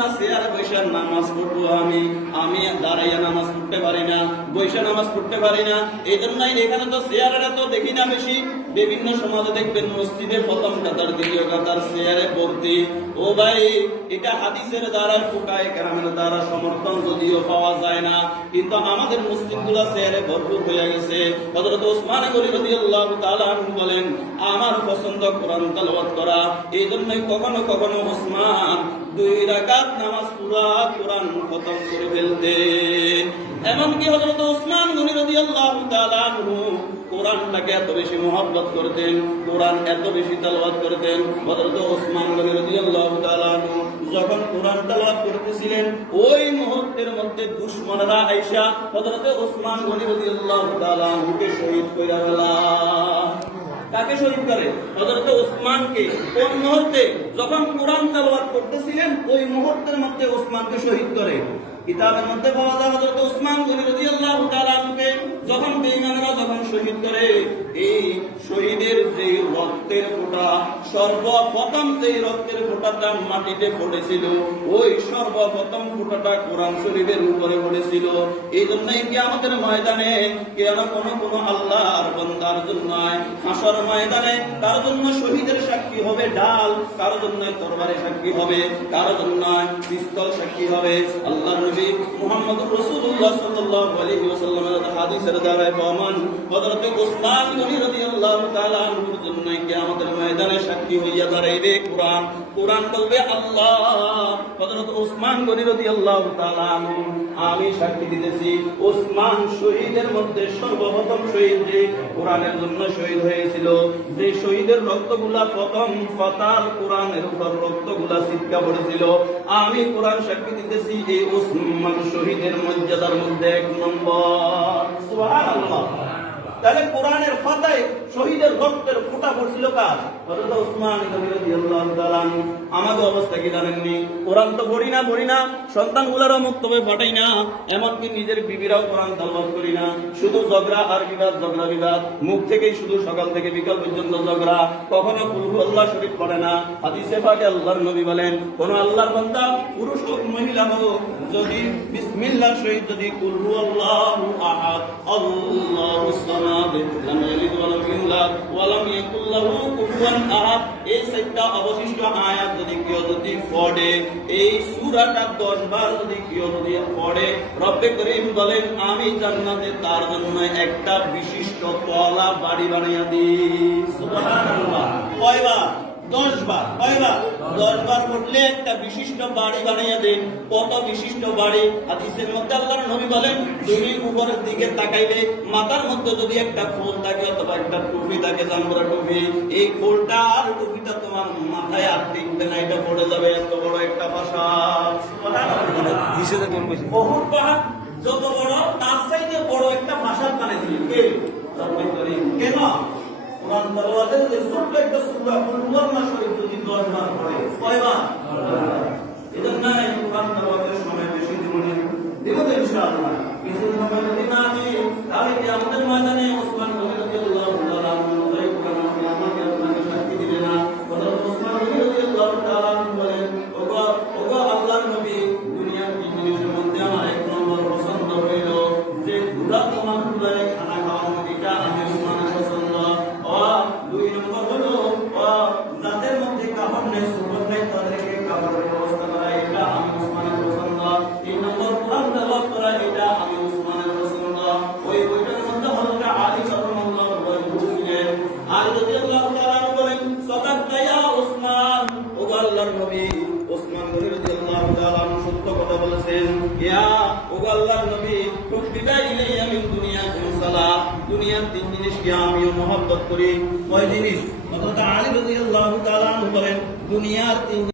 না চেয়ারে বসে নামাজ পড়বো, আমি দাঁড়াইয়া নামাজ পড়তে পারি না, বসে নামাজ পড়তে পারি না। এই জন্যই এখানে তো চেয়ারের তো দেখি না বেশি। বিভিন্ন সমাজে দেখবেন মসজিদে প্রথম কাতার দ্বিতীয় কাতার চেয়ারে ভর্তি। ও ভাই, এটা হাদিসের দ্বারা ফুকায়ে কেরামের দ্বারা সমর্থন যদিও পাওয়া যায় না, কিন্তু আমাদের মুসলিমগুলো চেয়ারে ভরপুর হয়ে গেছে। হযরত ওসমান গনি রাদিয়াল্লাহু তাআলা আনহু বলেন, আমার পছন্দ কোরআন তেলাওয়াত করা। এই জন্যই কখনো কখনো ওসমান 2 রাকাত নামাজ পুরা কোরআন খতম করে ফেলতেন। এমনকি হযরত ওসমান গনি রাদিয়াল্লাহু তাআলা আনহু কোরআনটাকে এত বেশি মহব্বত করতেন, কোরআন এত বেশি তেলাওয়াত করতেন। হযরত ওসমান গনি রাদিয়াল্লাহু তাআলা আনহু যখন কোরআন তেলাওয়াত করতেছিলেন, ওই মুহূর্তের মধ্যে দুশমনরা আইসা হযরত ওসমান গনি রাদিয়াল্লাহু তাআলা আনহুকে শহীদ কইরা ফেলা। কাকে শহীদ করে? হযরত ওসমানকে। কোন মুহূর্তে? যখন কোরআন তেলাওয়াত করতেছিলেন, ওই মুহূর্তের মধ্যে ওসমানকে শহীদ করে। কিতাবের মধ্যে পাওয়া যায় হযরত ওসমান গনি রাদিয়াল্লাহু তাআলা আনহুকে যখন বেঈমানরা যখন শহীদ করে, এই শহীদের যে রক্তের ফোঁটা, সর্বপ্রথম যে রক্তের ফোঁটাটা মাটিতে পড়েছিল, ওই সর্বপ্রথম ফোঁটাটা কোরআন শরীফের উপরে পড়েছিল। এই জন্যই কিয়ামতের ময়দানে কোনো আল্লাহর বান্দার জন্য হাসর ময়দানে তার জন্য শহীদের সাক্ষী হবে ডাল, কার জন্য তরবারে সাক্ষী হবে, কার জন্য পিস্তল সাক্ষী হবে। আল্লাহর নবী মুহাম্মদুর রাসূলুল্লাহ সাল্লাল্লাহু আলাইহি ওয়াসাল্লামের হাদিসের দ্বারাই প্রমাণ, হযরত ওসমান গনি রাদিয়াল্লাহু তাআলা আনহুর জন্য কিয়ামতের ময়দানে সাক্ষী হইয়া দাঁড়াইবে কোরআন। কোরআন বলবে, আল্লাহ, হযরত ওসমান গনি রাদিয়াল্লাহু তাআলা আনহু, আমি সাক্ষী দিতেছি ওসমান শহীদের মধ্যে সর্বপ্রথম শহীদ যে কোরআনের জন্য শহীদ হয়েছিল, যে শহীদের রক্তগুলা প্রথম ফাতাল কোরআনের উপর রক্তগুলা ছিটকা পড়েছিল, আমি কোরআন সাক্ষী দিতেছি এই ওসমান শহীদের মর্যাদার মধ্যে 1 নম্বর। সুবহানাল্লাহ। তাহলে কোরআনের ফাতায় শহীদের রক্তের ফোঁটা পড়ছিল কার? হযরত ওসমান গনি রাদিয়াল্লাহু তাআলা আনহু। আমাদের অবস্থা কি জানেননি? কোরআন তো পড়ি না, সন্তানগুলোরও মুক্তবে ফাটাই না, এমনকি নিজের বিবিরাও কোরআন তেলাওয়াত করি না। শুধু ঝগড়া আর বিবাদ, মুখ থেকেই শুধু সকাল থেকে বিকাল পর্যন্ত ঝগড়া। কখনো কুল হুয়াল্লাহ শরীফ পড়ে না। হাদিসে পাকে আল্লাহর নবী বলেন, কোন আল্লাহর বান্দা পুরুষ হোক মহিলা হোক, যদি বিসমিল্লাহ শহীদ যদি কুল হুয়াল্লাহু আহাদ আল্লাহুস সামাদ লাম ইয়ালিদ ওয়া লাম ইউলাদ ওয়া লাম ইয়াকুল লাহু কুফুয়ান আহাদ, এই 4টা অবশিষ্ট আয়াত যদি কেউ যদি পড়ে, এই সূরাটা 10 বার যদি কেউ যদি পড়ে, রব্বে করিম বলেন, আমি জান্নাতে তার জন্য একটা বিশিষ্ট তলা বাড়ি বানাইয়া দিই। সুবহানাল্লাহ। কয়বার? 10 বার। কয়বার? 10 বার পড়লে একটা বিশিষ্ট বাড়ি বানাইয়া দেন। কত বিশিষ্ট বাড়ি? হাদিসের মধ্যে আল্লাহর নবী বলেন, তুমি উপরের দিকে তাকাইলে মাথার মধ্যে যদি একটা ফুল থাকে অথবা একটা টুপি থাকে, জামরা টুপি, এই ফুলটা আর টুপিটা তোমার মাথায় আর টিকবে না, এটা পড়ে যাবে। এত বড় একটা প্রাসাদ। বহুত পাহাড় যত বড়, তার চাইতে বড় একটা প্রাসাদ বানিয়েছিলেন কে? রব্বে করিম। কেন? কোরআন তেলাওয়াতের যে ছোট্ট একটা সূরা কুল হুয়াল্লাহ শরীফ যদি 10 বার পড়ে, কয়বার? এজন্য কোরআন তেলাওয়াতের সময় বেশি জরুরি। দেখো তো ইনশাআল্লাহ কিছু সময় যদি না দিই, তাহলে কিয়ামতের ময়দানে ওসমান গনি রাদিয়াল্লাহু তাআলা আনহু কোরআন আমাকে আপনাকে সাক্ষী দিবে না। হযরত ওসমান গনি রাদিয়াল্লাহু তাআলা আনহু বলেন, ওগো আল্লাহর নবী, দুনিয়ার কি জিনিসের মধ্যে আমার 1 নম্বর পছন্দ হইল যে ঘোড়া তোমার ঘোড়ায় খানা খাওয়ানো, এটা আমি ওসমানের পছন্দ। 2 নম্বর হলো যাদের মধ্যে কাপড় নেই, সুবহান নাই, তাদেরকে কাপড়ের ব্যবস্থা করা, এটা আমি ওসমানের পছন্দ। 3 নম্বর কোরআন তেলাওয়াত করা, এটা আমি ওসমানের পছন্দ। ওই বইটার মধ্যে হযরত আলী রাদিয়াল্লাহু আনহু ছিলেন। আলী রাদিয়াল্লাহু তাআলা আনহু বলেন, সাদাকতা ইয়া ওসমান, ও আল্লাহর নবী, ওসমান গনি রাদিয়াল্লাহু তাআলা আনহু সত্য কথা বলেছেন। ও আল্লাহর নবী, টুকরিবা ইলাইয়া মিন দুনিয়াকুম সালাহ, দুনিয়ার 3 জিনিসকে আমিও মহব্বত করি। কয় জিনিস? হযরত আলী রাদিয়াল্লাহু তাআলা আনহু বলেন, দুনিয়ার 3